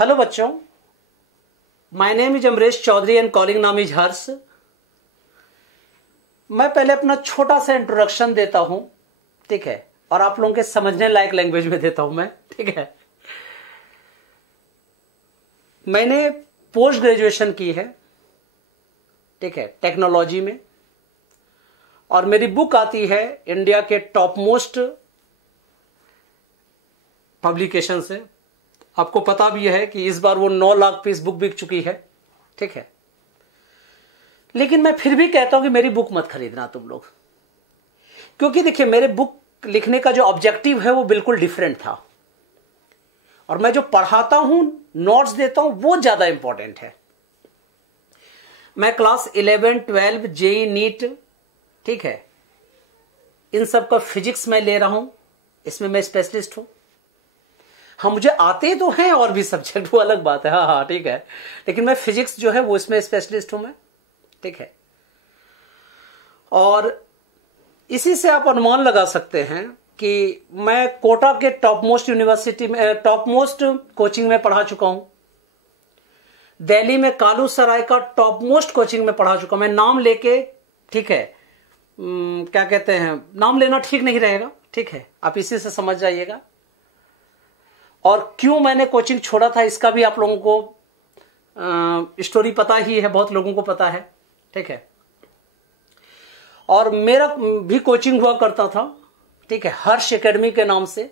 Hello बच्चों, my name is Amresh Chaudhary and calling नाम is Harsh. मैं पहले अपना छोटा सा इंट्रोडक्शन देता हूं, ठीक है, और आप लोगों के समझने लायक लैंग्वेज में देता हूं मैं, ठीक है। मैंने पोस्ट ग्रेजुएशन की है, ठीक है, टेक्नोलॉजी में, और मेरी बुक आती है इंडिया के टॉप मोस्ट पब्लिकेशन से। आपको पता भी है कि इस बार वो 9 लाख पीस बुक बिक चुकी है, ठीक है। लेकिन मैं फिर भी कहता हूं कि मेरी बुक मत खरीदना तुम लोग, क्योंकि देखिए मेरे बुक लिखने का जो ऑब्जेक्टिव है वो बिल्कुल डिफरेंट था, और मैं जो पढ़ाता हूं, नोट्स देता हूं, वो ज्यादा इंपॉर्टेंट है। मैं क्लास 11, 12, जेई, नीट, ठीक है, इन सब का फिजिक्स में ले रहा हूं, इसमें मैं स्पेशलिस्ट हूं। हाँ, मुझे आते तो हैं और भी सब्जेक्ट, वो अलग बात है, हाँ, ठीक है, लेकिन मैं फिजिक्स जो है वो इसमें स्पेशलिस्ट हूं मैं, ठीक है। और इसी से आप अनुमान लगा सकते हैं कि मैं कोटा के टॉप मोस्ट यूनिवर्सिटी में, टॉप मोस्ट कोचिंग में पढ़ा चुका हूं। दिल्ली में कालू सराय का टॉप मोस्ट कोचिंग में पढ़ा चुका हूं। मैं नाम लेके, ठीक है, क्या कहते हैं, नाम लेना ठीक नहीं रहेगा, ठीक है, आप इसी से समझ जाइएगा। और क्यों मैंने कोचिंग छोड़ा था इसका भी आप लोगों को स्टोरी पता ही है, बहुत लोगों को पता है, ठीक है। और मेरा भी कोचिंग हुआ करता था, ठीक है, हर्ष एकेडमी के नाम से,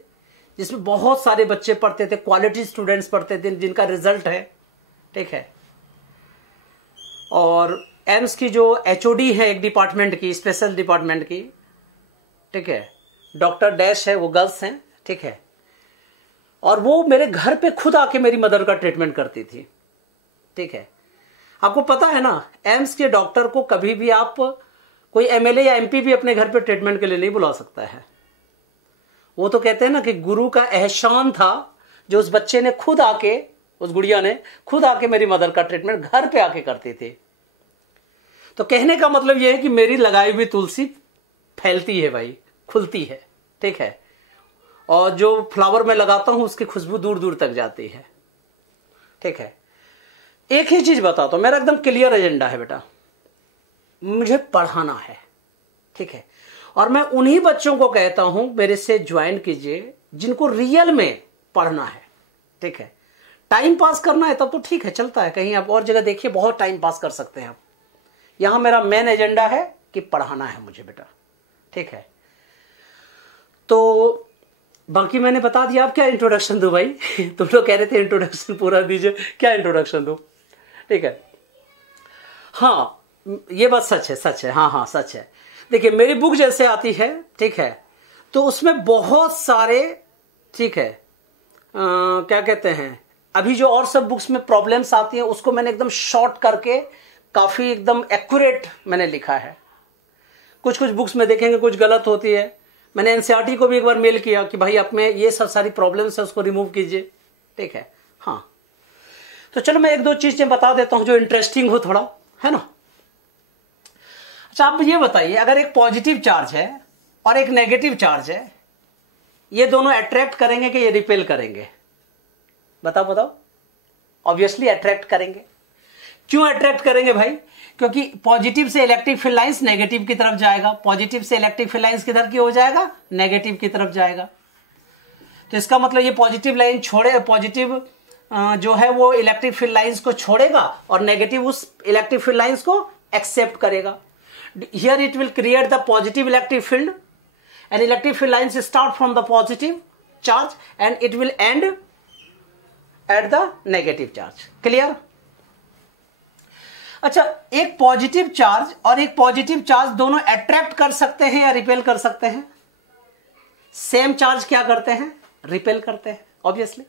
जिसमें बहुत सारे बच्चे पढ़ते थे, क्वालिटी स्टूडेंट्स पढ़ते थे, जिनका रिजल्ट है, ठीक है। और एम्स की जो एचओडी है एक डिपार्टमेंट की, स्पेशल डिपार्टमेंट की, ठीक है, डॉक्टर डैश है, वो गर्ल्स हैं, ठीक है। और वो मेरे घर पे खुद आके मेरी मदर का ट्रीटमेंट करती थी, ठीक है। आपको पता है ना, एम्स के डॉक्टर को कभी भी आप कोई एमएलए या एमपी भी अपने घर पे ट्रीटमेंट के लिए नहीं बुला सकता है। वो तो कहते हैं ना कि गुरु का एहसान था जो उस बच्चे ने खुद आके, उस गुड़िया ने खुद आके मेरी मदर का ट्रीटमेंट घर पे आके करती थी। तो कहने का मतलब यह है कि मेरी लगाई हुई तुलसी फैलती है भाई, खुलती है, ठीक है। और जो फ्लावर मैं लगाता हूं उसकी खुशबू दूर दूर तक जाती है, ठीक है। एक ही चीज बताता हूं, मेरा एकदम क्लियर एजेंडा है बेटा, मुझे पढ़ाना है, ठीक है। और मैं उन्हीं बच्चों को कहता हूं मेरे से ज्वाइन कीजिए जिनको रियल में पढ़ना है, ठीक है। टाइम पास करना है तब तो ठीक है, चलता है, कहीं आप और जगह देखिए, बहुत टाइम पास कर सकते हैं आप। यहां मेरा मेन एजेंडा है कि पढ़ाना है मुझे बेटा, ठीक है। तो बाकी मैंने बता दिया, आप क्या इंट्रोडक्शन दो भाई तुम लोग कह रहे थे इंट्रोडक्शन पूरा दीजिए, क्या इंट्रोडक्शन दो, ठीक है। हाँ, ये बात सच है, सच है, हाँ हाँ सच है। देखिए मेरी बुक जैसे आती है, ठीक है, तो उसमें बहुत सारे, ठीक है, क्या कहते हैं, अभी जो और सब बुक्स में प्रॉब्लम्स आती हैं उसको मैंने एकदम शॉर्ट करके काफी एकदम एक्यूरेट मैंने लिखा है। कुछ कुछ बुक्स में देखेंगे कुछ गलत होती है। मैंने एनसीईआरटी को भी एक बार मेल किया कि भाई आप में ये सब सारी प्रॉब्लम्स है उसको रिमूव कीजिए, ठीक है। हाँ, तो चलो मैं एक दो चीजें बता देता हूं जो इंटरेस्टिंग हो थोड़ा, है ना। अच्छा, आप ये बताइए, अगर एक पॉजिटिव चार्ज है और एक नेगेटिव चार्ज है, ये दोनों अट्रैक्ट करेंगे कि ये रिपेल करेंगे? बताओ बताओ। ऑब्वियसली अट्रैक्ट करेंगे। क्यों अट्रैक्ट करेंगे भाई? क्योंकि पॉजिटिव से इलेक्ट्रिक फील्ड लाइंस नेगेटिव की तरफ जाएगा, पॉजिटिव से इलेक्ट्रिक फील्ड लाइंस किधर की हो जाएगा? नेगेटिव की तरफ जाएगा। तो इसका मतलब ये पॉजिटिव लाइन छोड़े, पॉजिटिव जो है वो इलेक्ट्रिक फील्ड लाइंस को छोड़ेगा और नेगेटिव उस इलेक्ट्रिक फील्ड लाइंस को एक्सेप्ट करेगा। Here it will create the positive electric field and electric field lines start from the positive charge and it will and at the negative charge. Clear? अच्छा, एक positive charge और एक positive charge दोनों attract कर सकते हैं या repel कर सकते हैं? सेम चार्ज क्या करते हैं? रिपेल करते हैं, ऑब्वियसली,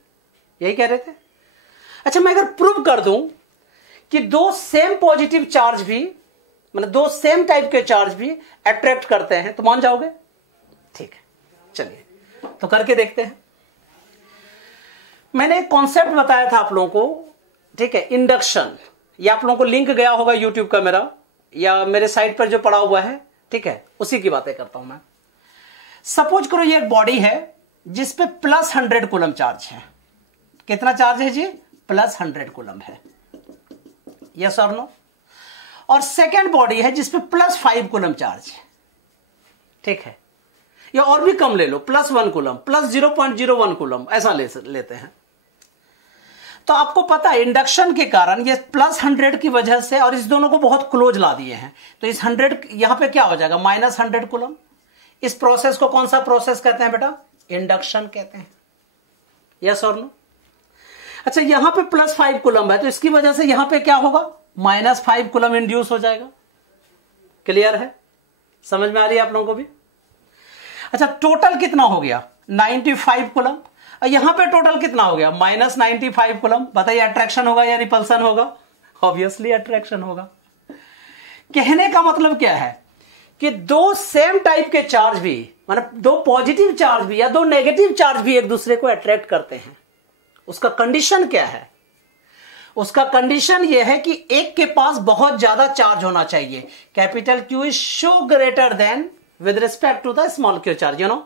यही कह रहे थे। अच्छा, मैं अगर प्रूव कर दूं कि दो सेम पॉजिटिव चार्ज भी, मतलब दो सेम टाइप के चार्ज भी अट्रैक्ट करते हैं, तो मान जाओगे? ठीक है, चलिए तो करके देखते हैं। मैंने एक कॉन्सेप्ट बताया था आप लोगों को, ठीक है, इंडक्शन। या आप लोगों को लिंक गया होगा यूट्यूब का मेरा, या मेरे साइट पर जो पड़ा हुआ है, ठीक है, उसी की बातें करता हूं मैं। सपोज करो ये एक बॉडी है जिसपे +100 कूलम चार्ज है। कितना चार्ज है जी? प्लस 100 कूलम है, यस और नो। और सेकेंड बॉडी है जिसपे प्लस 5 कूलम चार्ज है, ठीक है, या और भी कम ले लो, प्लस 1 कूलम, प्लस 0.01 कूलम, ऐसा लेते हैं। तो आपको पता है इंडक्शन के कारण ये प्लस 100 की वजह से, और इस दोनों को बहुत क्लोज ला दिए हैं, तो इस 100 यहां पे क्या हो जाएगा, माइनस 100 कूलम। इस प्रोसेस को कौन सा प्रोसेस कहते हैं बेटा, इंडक्शन कहते हैं, यस और नो। अच्छा, यहां पे प्लस 5 कूलम है, तो इसकी वजह से यहां पे क्या होगा, माइनस 5 कूलम इंड्यूस हो जाएगा। क्लियर है, समझ में आ रही है आप लोगों को भी। अच्छा, टोटल कितना हो गया, 95 कूलम। यहां पे टोटल कितना हो गया, माइनस 95 कूलम। बताइए अट्रैक्शन होगा या रिपल्सन होगा, ऑब्वियसली अट्रैक्शन होगा। कहने का मतलब क्या है कि दो सेम टाइप के चार्ज भी, मतलब दो पॉजिटिव चार्ज भी या दो नेगेटिव चार्ज भी एक दूसरे को अट्रैक्ट करते हैं। उसका कंडीशन क्या है, उसका कंडीशन यह है कि एक के पास बहुत ज्यादा चार्ज होना चाहिए, capital q is show greater than with respect to the small q charge, you know,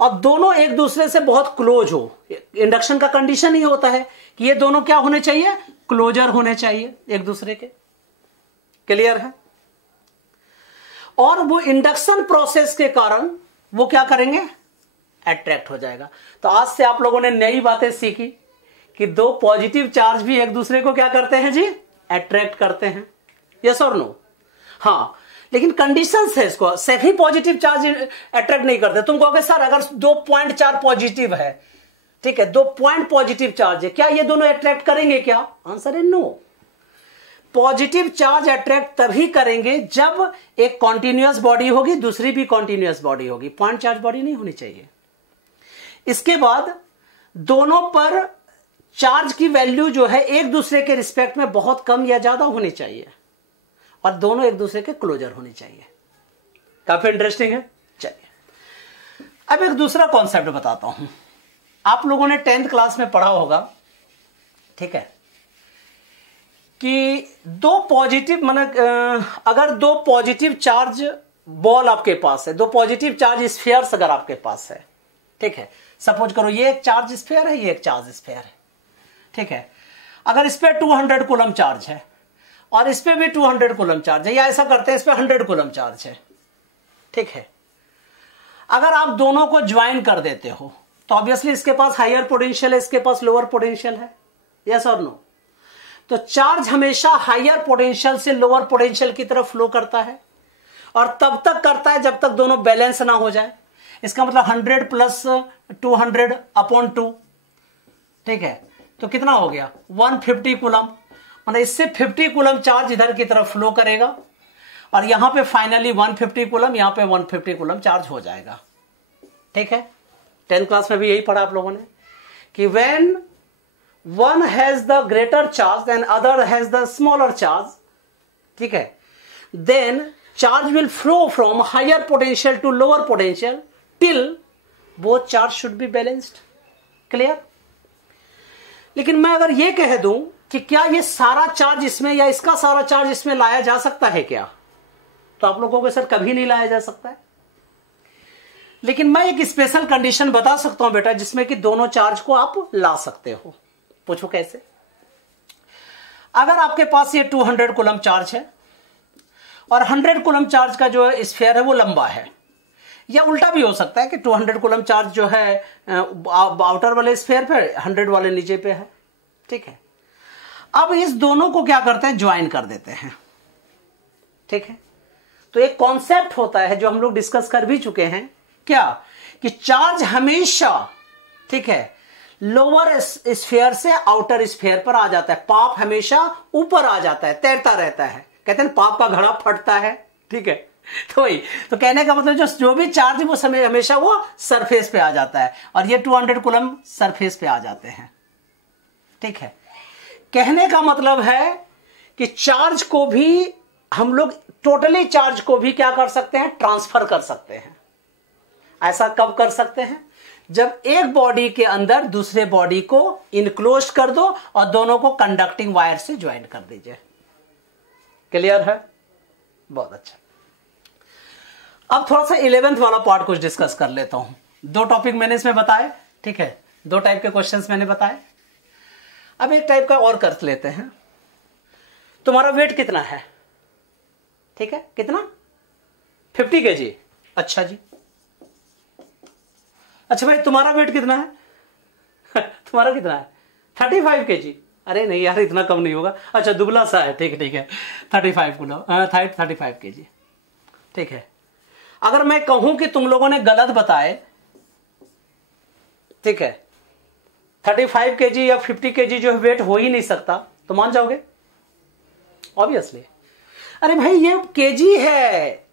और दोनों एक दूसरे से बहुत क्लोज हो। इंडक्शन का कंडीशन ही होता है कि ये दोनों क्या होने चाहिए, क्लोजर होने चाहिए एक दूसरे के। क्लियर है। और वो इंडक्शन प्रोसेस के कारण वो क्या करेंगे, अट्रैक्ट हो जाएगा। तो आज से आप लोगों ने नई बातें सीखी कि दो पॉजिटिव चार्ज भी एक दूसरे को क्या करते हैं जी, अट्रैक्ट करते हैं, यस और नो। हाँ, लेकिन कंडीशंस है इसको, सभी पॉजिटिव चार्ज अट्रैक्ट नहीं करते। तुम कहोगे सर अगर 2.4 पॉजिटिव है, ठीक है, 2 पॉइंट पॉजिटिव चार्ज है, क्या ये दोनों अट्रैक्ट करेंगे क्या, आंसर है नो। पॉजिटिव चार्ज अट्रैक्ट तभी करेंगे जब एक कॉन्टिन्यूअस बॉडी होगी, दूसरी भी कॉन्टिन्यूअस बॉडी होगी, पॉइंट चार्ज बॉडी नहीं होनी चाहिए। इसके बाद दोनों पर चार्ज की वैल्यू जो है एक दूसरे के रिस्पेक्ट में बहुत कम या ज्यादा होनी चाहिए, और दोनों एक दूसरे के क्लोजर होनी चाहिए। काफी इंटरेस्टिंग है। चलिए अब एक दूसरा कॉन्सेप्ट बताता हूं। आप लोगों ने 10th क्लास में पढ़ा होगा, ठीक है, कि दो पॉजिटिव, मतलब अगर दो पॉजिटिव चार्ज बॉल आपके पास है, दो पॉजिटिव चार्ज स्फीयर्स अगर आपके पास है, ठीक है, सपोज करो ये एक चार्ज स्फीयर है, ये एक चार्ज स्फीयर है, ठीक है, अगर इस पे 200 कूलम चार्ज है और इस पे भी 200 कूलम चार्ज है, या ऐसा करते हैं इस पे 100 कूलम चार्ज है, ठीक है, अगर आप दोनों को ज्वाइन कर देते हो तो ऑब्वियसली इसके पास हायर पोटेंशियल है, इसके पास लोअर पोटेंशियल है, यस और नो। तो चार्ज हमेशा हायर पोटेंशियल से लोअर पोटेंशियल की तरफ फ्लो करता है, और तब तक करता है जब तक दोनों बैलेंस ना हो जाए। इसका मतलब 100 प्लस 200 अपॉन 2, ठीक है, तो कितना हो गया 150 कूलम, मतलब इससे 50 कूलम चार्ज इधर की तरफ फ्लो करेगा, और यहां पे फाइनली 150 कूलम, यहां पे 150 कूलम चार्ज हो जाएगा, ठीक है। 10th क्लास में भी यही पढ़ा आप लोगों ने कि when one has the greater charge and other has the smaller charge, ठीक है, then charge will flow from higher potential to lower potential till both charge should be balanced. Clear? लेकिन मैं अगर ये कह दूं कि क्या ये सारा चार्ज इसमें या इसका सारा चार्ज इसमें लाया जा सकता है क्या, तो आप लोगों को सर कभी नहीं लाया जा सकता है। लेकिन मैं एक स्पेशल कंडीशन बता सकता हूं बेटा, जिसमें कि दोनों चार्ज को आप ला सकते हो। पूछो कैसे। अगर आपके पास ये 200 कूलम चार्ज है और 100 कूलम चार्ज का जो स्फीयर है वो लंबा है, या उल्टा भी हो सकता है कि 200 कूलम चार्ज जो है आउटर वाले स्फीयर पे, 100 वाले नीचे पे है, ठीक है। अब इस दोनों को क्या करते हैं, ज्वाइन कर देते हैं, ठीक है। तो एक कॉन्सेप्ट होता है जो हम लोग डिस्कस कर भी चुके हैं, क्या कि चार्ज हमेशा, ठीक है, लोअर स्फीयर से आउटर स्फीयर पर आ जाता है, पाप हमेशा ऊपर आ जाता है, तैरता रहता है, कहते हैं पाप का घड़ा फटता है, ठीक है। तो वही तो कहने का मतलब जो भी चार्ज है वो समय हमेशा वो सरफेस पे आ जाता है, और ये 200 कूलम सरफेस पे आ जाते हैं, ठीक है। कहने का मतलब है कि चार्ज को भी हम लोग टोटली चार्ज को भी क्या कर सकते हैं, ट्रांसफर कर सकते हैं। ऐसा कब कर सकते हैं, जब एक बॉडी के अंदर दूसरे बॉडी को इनक्लोज कर दो और दोनों को कंडक्टिंग वायर से ज्वाइन कर दीजिए। क्लियर है, बहुत अच्छा। अब थोड़ा सा 11th वाला पार्ट कुछ डिस्कस कर लेता हूं। 2 टॉपिक मैंने इसमें बताए, ठीक है, 2 टाइप के क्वेश्चंस मैंने बताए। अब एक टाइप का और कर लेते हैं। तुम्हारा वेट कितना है? ठीक है, कितना? 50 kg। अच्छा जी, अच्छा भाई तुम्हारा वेट कितना है? तुम्हारा कितना है? 35 kg। अरे नहीं यार, इतना कम नहीं होगा। अच्छा दुबला सा है, ठीक है ठीक है, 35 kg। ठीक है, अगर मैं कहूं कि तुम लोगों ने गलत बताए, ठीक है, 35 kg या 50 kg जो वेट हो ही नहीं सकता, तो मान जाओगे? ऑब्वियसली। अरे भाई ये केजी है,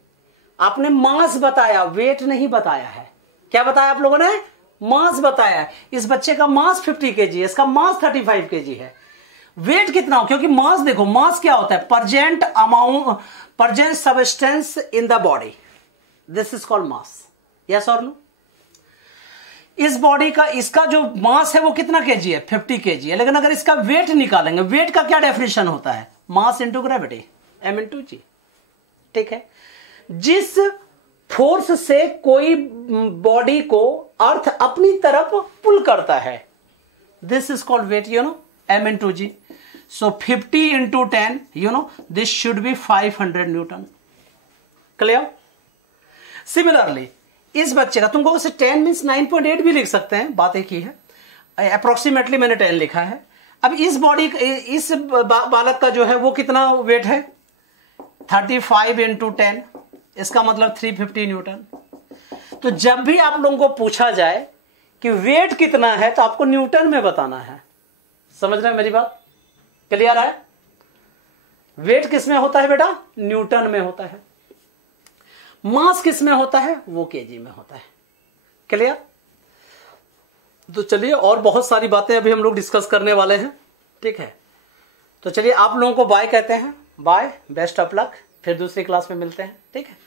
आपने मास बताया, वेट नहीं बताया है। क्या बताया आप लोगों ने? मास बताया। इस बच्चे का मास 50 kg है, इसका मास 35 kg है। वेट कितना हो? क्योंकि मास देखो, मास क्या होता है? Present amount, present substance in the body, this is called mass. Yes और नो? इस बॉडी का, इसका जो मास है वो कितना केजी है? 50 kg है। लेकिन अगर इसका वेट निकालेंगे, वेट का क्या डेफिनेशन होता है? Mass into gravity, m/g। ठीक है, जिस फोर्स से कोई बॉडी को अर्थ अपनी तरफ पुल करता है, this is called weight, you know, m/g। So 50 into 10, you know, this should be 500 Newton। Clear? Similarly इस बच्चे का, तुमको उसे 10 मीन्स 9.8 भी लिख सकते हैं, बात एक ही है। अप्रोक्सीमेटली मैंने 10 लिखा है। अब इस बॉडी, इस बालक का जो है वो कितना वेट है? 35 into 10, इसका मतलब 350 न्यूटन। तो जब भी आप लोगों को पूछा जाए कि वेट कितना है, तो आपको न्यूटन में बताना है। समझ रहे हैं मेरी बात? क्लियर है? वेट किस में होता है बेटा? न्यूटन में होता है। मास किस में होता है? वो केजी में होता है। क्लियर? तो चलिए, और बहुत सारी बातें अभी हम लोग डिस्कस करने वाले हैं। ठीक है, तो चलिए आप लोगों को बाय कहते हैं। बाय, बेस्ट ऑफ लक, फिर दूसरी क्लास में मिलते हैं। ठीक है।